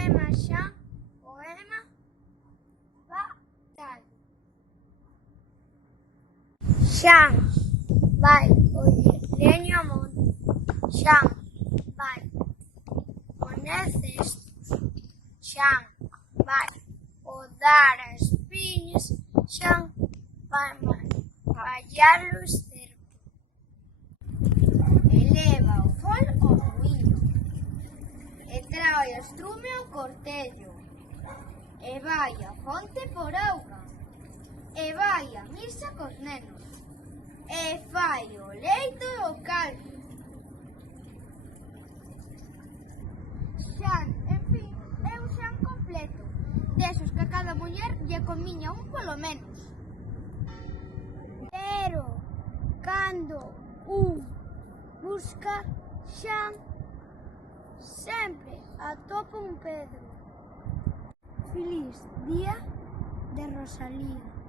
Poema xa, poema fatal. Xan vai coller leño ao monte, Xan vai poñer cestos, Xan vai podar as viñas, Xan vai pallar o esterco. Eleva o fol ao muíño, e trae o estrume ao cortello, e vai á fonte por auga, e vai á misa cos nenos, e fai o leito e o caldo. Xan, en fin, é un Xan completo, desos que a cada muller lle comiña un polo menos. Pero cando un busca Xan, sempre atopa un Pedro. Feliz día de Rosalía.